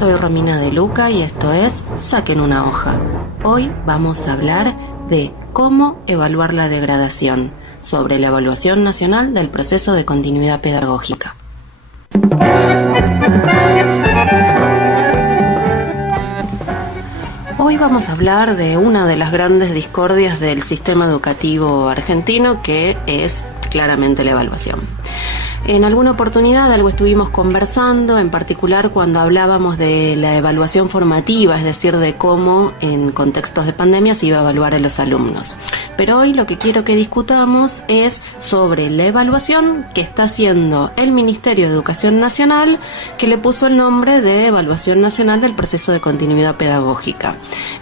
soy Romina De Luca y esto es Saquen una hoja. Hoy vamos a hablar de cómo evaluar la degradación, sobre la evaluación nacional del proceso de continuidad pedagógica. Hoy vamos a hablar de una de las grandes discordias del sistema educativo argentino, que es claramente la evaluación. En alguna oportunidad algo estuvimos conversando, en particular cuando hablábamos de la evaluación formativa, es decir, de cómo en contextos de pandemia se iba a evaluar a los alumnos. Pero hoy lo que quiero que discutamos es sobre la evaluación que está haciendo el Ministerio de Educación Nacional, que le puso el nombre de Evaluación Nacional del Proceso de Continuidad Pedagógica.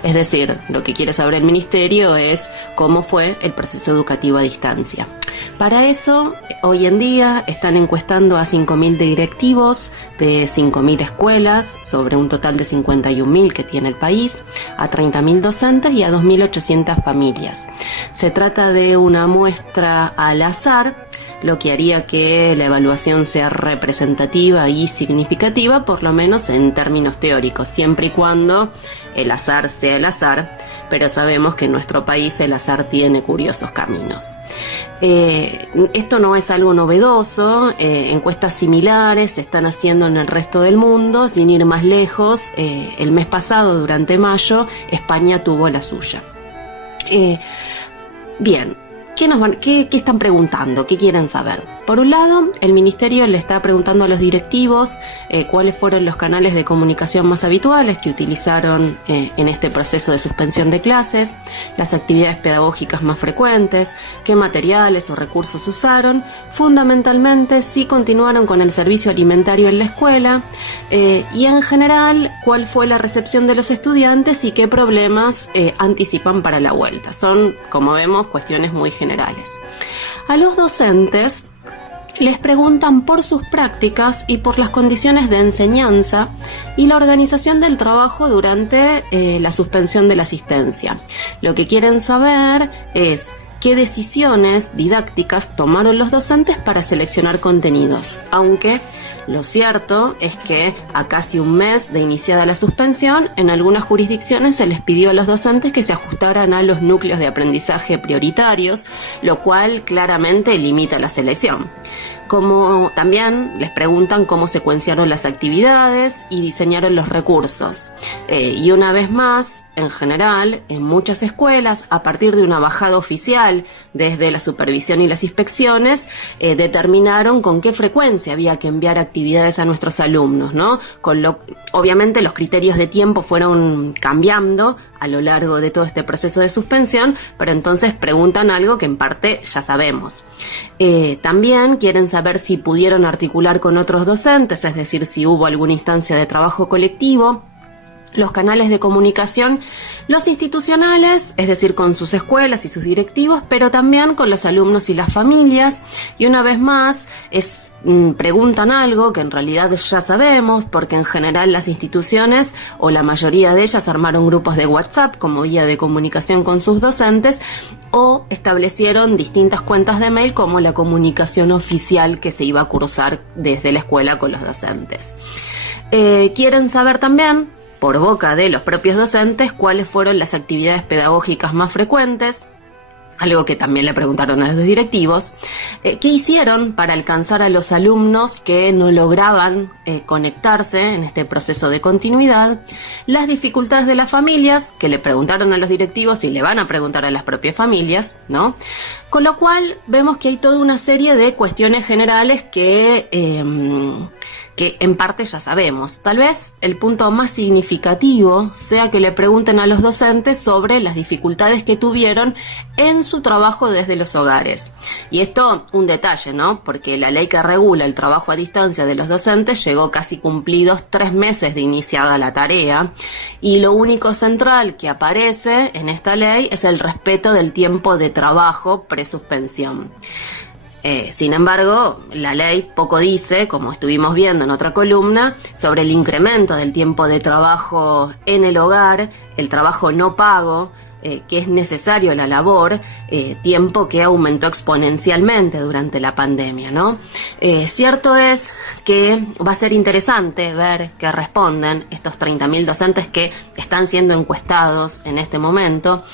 Es decir, lo que quiere saber el Ministerio es cómo fue el proceso educativo a distancia. Para eso, hoy en día están encuestando a 5.000 directivos de 5.000 escuelas, sobre un total de 51.000 que tiene el país, a 30.000 docentes y a 2.800 familias. Se trata de una muestra al azar, lo que haría que la evaluación sea representativa y significativa, por lo menos en términos teóricos, siempre y cuando el azar sea el azar, pero sabemos que en nuestro país el azar tiene curiosos caminos. Esto no es algo novedoso, encuestas similares se están haciendo en el resto del mundo, sin ir más lejos. El mes pasado, durante mayo, España tuvo la suya. Bien. ¿Qué están preguntando? ¿Qué quieren saber? Por un lado, el Ministerio le está preguntando a los directivos cuáles fueron los canales de comunicación más habituales que utilizaron en este proceso de suspensión de clases, las actividades pedagógicas más frecuentes, qué materiales o recursos usaron, fundamentalmente si continuaron con el servicio alimentario en la escuela y en general cuál fue la recepción de los estudiantes y qué problemas anticipan para la vuelta. Son, como vemos, cuestiones muy generales. A los docentes les preguntan por sus prácticas y por las condiciones de enseñanza y la organización del trabajo durante la suspensión de la asistencia. Lo que quieren saber es qué decisiones didácticas tomaron los docentes para seleccionar contenidos, aunque lo cierto es que a casi un mes de iniciada la suspensión, en algunas jurisdicciones se les pidió a los docentes que se ajustaran a los núcleos de aprendizaje prioritarios, lo cual claramente limita la selección. Como también les preguntan cómo secuenciaron las actividades y diseñaron los recursos. Y una vez más, en general, en muchas escuelas, a partir de una bajada oficial desde la supervisión y las inspecciones, determinaron con qué frecuencia había que enviar actividades a nuestros alumnos, ¿no? Obviamente los criterios de tiempo fueron cambiando a lo largo de todo este proceso de suspensión, pero entonces preguntan algo que en parte ya sabemos. También quieren saber si pudieron articular con otros docentes, es decir, si hubo alguna instancia de trabajo colectivo, los canales de comunicación, los institucionales, es decir, con sus escuelas y sus directivos, pero también con los alumnos y las familias. Y una vez más, preguntan algo que en realidad ya sabemos, porque en general las instituciones, o la mayoría de ellas, armaron grupos de WhatsApp como vía de comunicación con sus docentes, o establecieron distintas cuentas de mail como la comunicación oficial que se iba a cursar desde la escuela con los docentes. Quieren saber también, por boca de los propios docentes, cuáles fueron las actividades pedagógicas más frecuentes, algo que también le preguntaron a los directivos, qué hicieron para alcanzar a los alumnos que no lograban conectarse en este proceso de continuidad, las dificultades de las familias, que le preguntaron a los directivos y le van a preguntar a las propias familias, ¿no? Con lo cual vemos que hay toda una serie de cuestiones generales que en parte ya sabemos. Tal vez el punto más significativo sea que le pregunten a los docentes sobre las dificultades que tuvieron en su trabajo desde los hogares. Y esto, un detalle, ¿no? Porque la ley que regula el trabajo a distancia de los docentes llegó casi cumplidos 3 meses de iniciada la tarea, y lo único central que aparece en esta ley es el respeto del tiempo de trabajo presuspensión. Sin embargo, la ley poco dice, como estuvimos viendo en otra columna, sobre el incremento del tiempo de trabajo en el hogar, el trabajo no pago, que es necesario la labor, tiempo que aumentó exponencialmente durante la pandemia, ¿no? Cierto es que va a ser interesante ver qué responden estos 30.000 docentes que están siendo encuestados en este momento,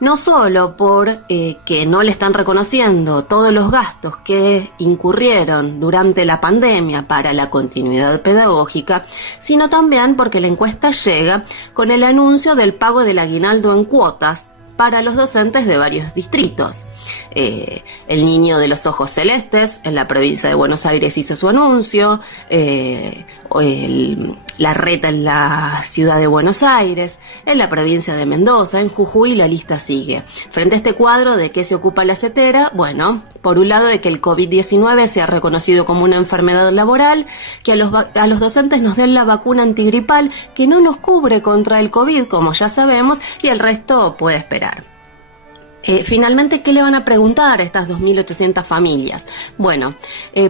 no solo por que no le están reconociendo todos los gastos que incurrieron durante la pandemia para la continuidad pedagógica, sino también porque la encuesta llega con el anuncio del pago del aguinaldo en cuotas para los docentes de varios distritos. El niño de los ojos celestes en la provincia de Buenos Aires hizo su anuncio, la reta en la ciudad de Buenos Aires, en la provincia de Mendoza, en Jujuy, la lista sigue. Frente a este cuadro, ¿de qué se ocupa la CETERA? Bueno, por un lado de que el COVID-19 sea reconocido como una enfermedad laboral, que a los docentes nos den la vacuna antigripal que no nos cubre contra el COVID, como ya sabemos, y el resto puede esperar. Finalmente, ¿qué le van a preguntar a estas 2.800 familias? Bueno,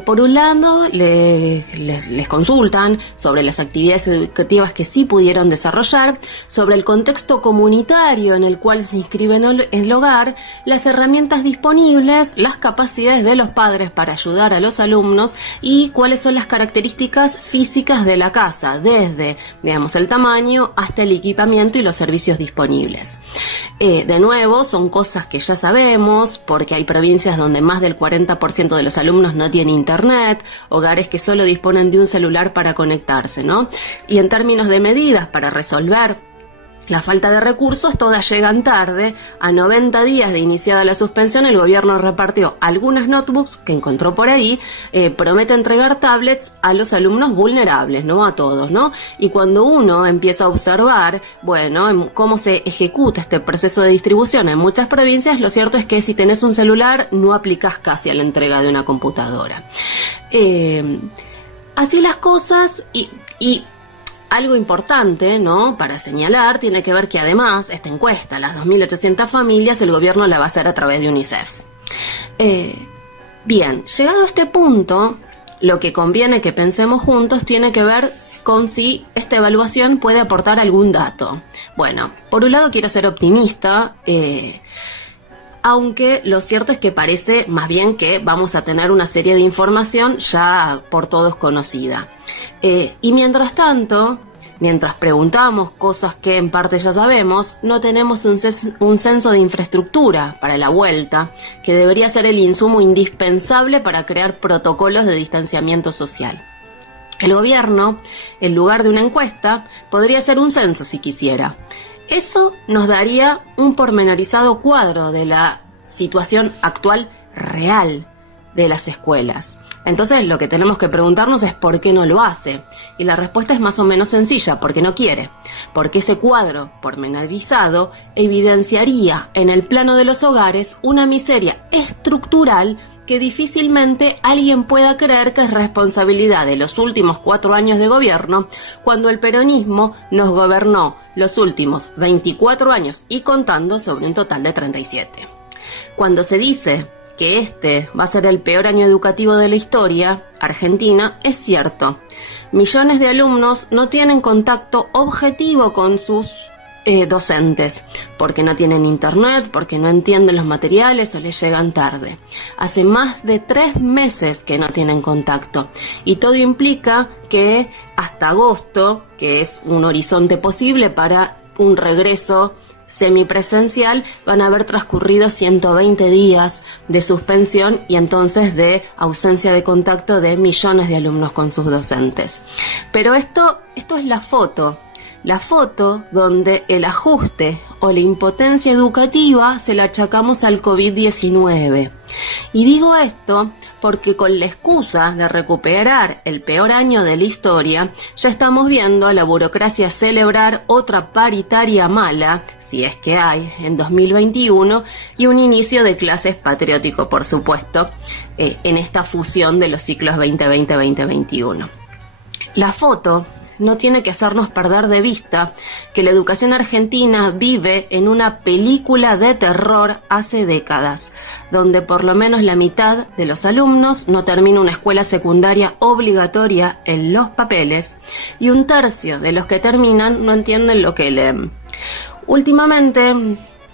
por un lado les consultan sobre las actividades educativas que sí pudieron desarrollar, sobre el contexto comunitario en el cual se inscribe en el hogar, las herramientas disponibles, las capacidades de los padres para ayudar a los alumnos y cuáles son las características físicas de la casa, desde, digamos, el tamaño hasta el equipamiento y los servicios disponibles. De nuevo, son cosas que ya sabemos, porque hay provincias donde más del 40% de los alumnos no tiene internet, hogares que solo disponen de un celular para conectarse, ¿no? Y en términos de medidas para resolver la falta de recursos, todas llegan tarde. A 90 días de iniciada la suspensión, el gobierno repartió algunas notebooks que encontró por ahí, promete entregar tablets a los alumnos vulnerables, no a todos, ¿no? Y cuando uno empieza a observar, bueno, cómo se ejecuta este proceso de distribución en muchas provincias, lo cierto es que si tenés un celular, no aplicás casi a la entrega de una computadora. Así las cosas y algo importante, ¿no?, para señalar, tiene que ver que además esta encuesta, las 2.800 familias, el gobierno la va a hacer a través de UNICEF. Bien, llegado a este punto, lo que conviene que pensemos juntos tiene que ver con si esta evaluación puede aportar algún dato. Bueno, por un lado quiero ser optimista, aunque lo cierto es que parece más bien que vamos a tener una serie de información ya por todos conocida. Y mientras tanto, mientras preguntamos cosas que en parte ya sabemos, no tenemos un censo de infraestructura para la vuelta, que debería ser el insumo indispensable para crear protocolos de distanciamiento social. El gobierno, en lugar de una encuesta, podría hacer un censo si quisiera. Eso nos daría un pormenorizado cuadro de la situación actual real de las escuelas. Entonces lo que tenemos que preguntarnos es ¿por qué no lo hace? Y la respuesta es más o menos sencilla: porque no quiere. Porque ese cuadro pormenorizado evidenciaría en el plano de los hogares una miseria estructural que difícilmente alguien pueda creer que es responsabilidad de los últimos 4 años de gobierno, cuando el peronismo nos gobernó los últimos 24 años y contando, sobre un total de 37. Cuando se dice que este va a ser el peor año educativo de la historia argentina, es cierto. Millones de alumnos no tienen contacto objetivo con sus docentes, porque no tienen internet, porque no entienden los materiales o les llegan tarde. Hace más de 3 meses que no tienen contacto, y todo implica que hasta agosto, que es un horizonte posible para un regreso semipresencial, van a haber transcurrido 120 días de suspensión y entonces de ausencia de contacto de millones de alumnos con sus docentes. Pero esto es la foto donde el ajuste o la impotencia educativa se la achacamos al COVID-19. Y digo esto porque con la excusa de recuperar el peor año de la historia, ya estamos viendo a la burocracia celebrar otra paritaria mala, si es que hay, en 2021, y un inicio de clases patriótico, por supuesto, en esta fusión de los ciclos 2020-2021. La foto no tiene que hacernos perder de vista que la educación argentina vive en una película de terror hace décadas, donde por lo menos la mitad de los alumnos no termina una escuela secundaria obligatoria en los papeles y 1/3 de los que terminan no entienden lo que leen. Últimamente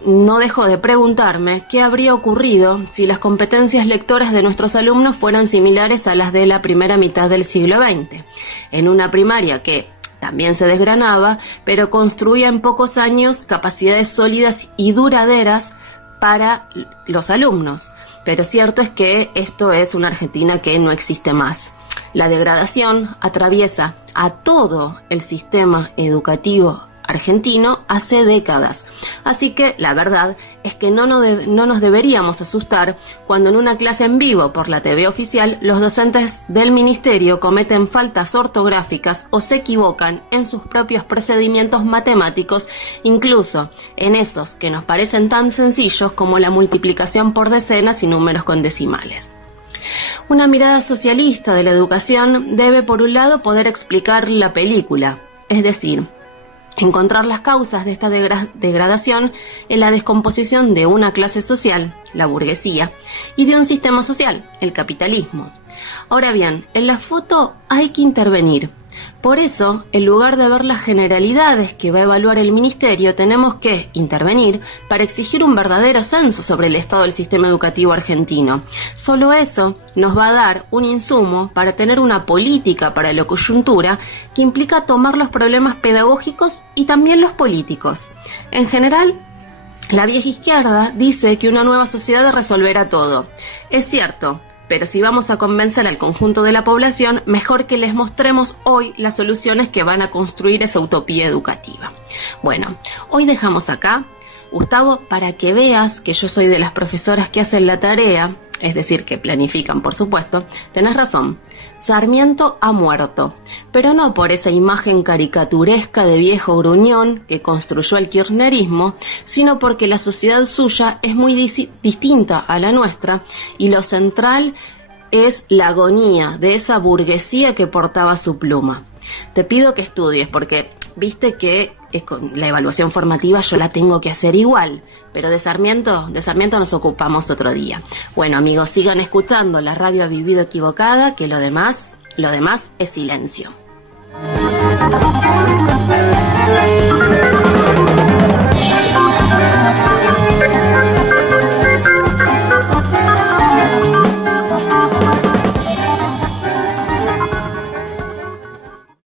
no dejo de preguntarme qué habría ocurrido si las competencias lectoras de nuestros alumnos fueran similares a las de la primera mitad del siglo XX, en una primaria que también se desgranaba, pero construía en pocos años capacidades sólidas y duraderas para los alumnos. Pero cierto es que esto es una Argentina que no existe más. La degradación atraviesa a todo el sistema educativo argentino hace décadas. Así que la verdad es que no nos deberíamos asustar cuando en una clase en vivo por la TV oficial los docentes del ministerio cometen faltas ortográficas o se equivocan en sus propios procedimientos matemáticos, incluso en esos que nos parecen tan sencillos como la multiplicación por decenas y números con decimales. Una mirada socialista de la educación debe, por un lado, poder explicar la película, es decir, encontrar las causas de esta degradación en la descomposición de una clase social, la burguesía, y de un sistema social, el capitalismo. Ahora bien, en la foto hay que intervenir. Por eso, en lugar de ver las generalidades que va a evaluar el ministerio, tenemos que intervenir para exigir un verdadero censo sobre el estado del sistema educativo argentino. Solo eso nos va a dar un insumo para tener una política para la coyuntura que implica tomar los problemas pedagógicos y también los políticos. En general, la vieja izquierda dice que una nueva sociedad resolverá todo. Es cierto, pero si vamos a convencer al conjunto de la población, mejor que les mostremos hoy las soluciones que van a construir esa utopía educativa. Bueno, hoy dejamos acá, Gustavo, para que veas que yo soy de las profesoras que hacen la tarea, es decir, que planifican, por supuesto. Tenés razón, Sarmiento ha muerto, pero no por esa imagen caricaturesca de viejo gruñón que construyó el kirchnerismo, sino porque la sociedad suya es muy distinta a la nuestra y lo central es la agonía de esa burguesía que portaba su pluma. Te pido que estudies porque viste que la evaluación formativa yo la tengo que hacer igual, pero de Sarmiento nos ocupamos otro día. Bueno, amigos, sigan escuchando, la radio ha vivido equivocada, que lo demás es silencio.